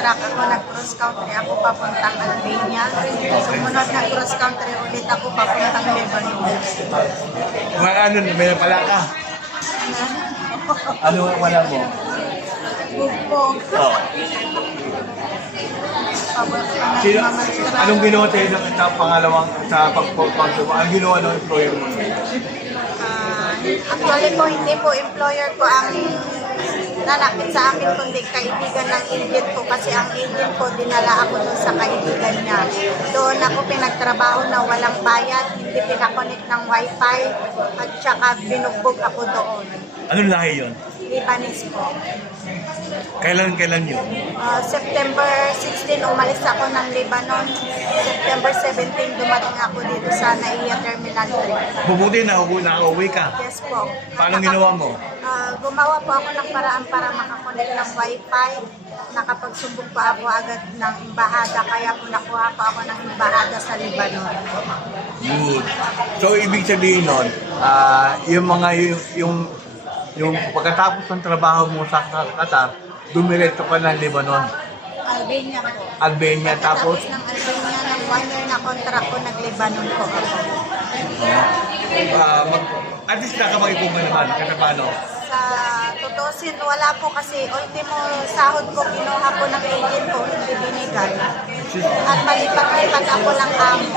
contract ako, nag-cross country ako papuntang Albania. Sumunod nag-cross country ulit ako papuntang Lebanon. Mga ano, may napala ka. Ano ang wala mo? Bugpo. Oh. Sino, anong ginawa tayo ng sa pangalawang, sa pagpapagpapag? Anong ginawa ng employer mo? Ah, actually po, hindi po employer ko ang nalapit sa akin, kundi kaibigan ng agent ko kasi ang agent ko dinala ako doon sa kaibigan niya. Doon ako pinagtrabaho na walang bayad, hindi pinakonect ng wifi at saka binugbog ako doon. Anong lahi yun? Libanese po. Kailan, kailan yun? Ah, September 16 umalis ako ng Lebanon. September 17 dumating ako dito sa Naiya Terminal 3. Mabuti na nakauwi ka. Yes po. Paano ginawa mo? Ah, gumawa po ako ng paraan para makakonect ng wifi. Nakapagsumbong pa ako agad ng imbahada, kaya po nakuha pa ako ng imbahada sa Lebanon. Good. So, ibig sabihin nun, ah, yung mga, yung, yung, yung pagkatapos ng trabaho mo sa Qatar, dumiretso ka ng Lebanon, Albania po. Albania, tapos, Tapos ng Albania, ng one year na contract ko, nag-Lebanon po ako. ah, mag, at least nakapag-ipong ka naman, kahit paano. Sa tutusin, wala po kasi ultimo sahod ko, kinuha po ng agent ko, hindi binigay. At palipat-lipat ako ng amo.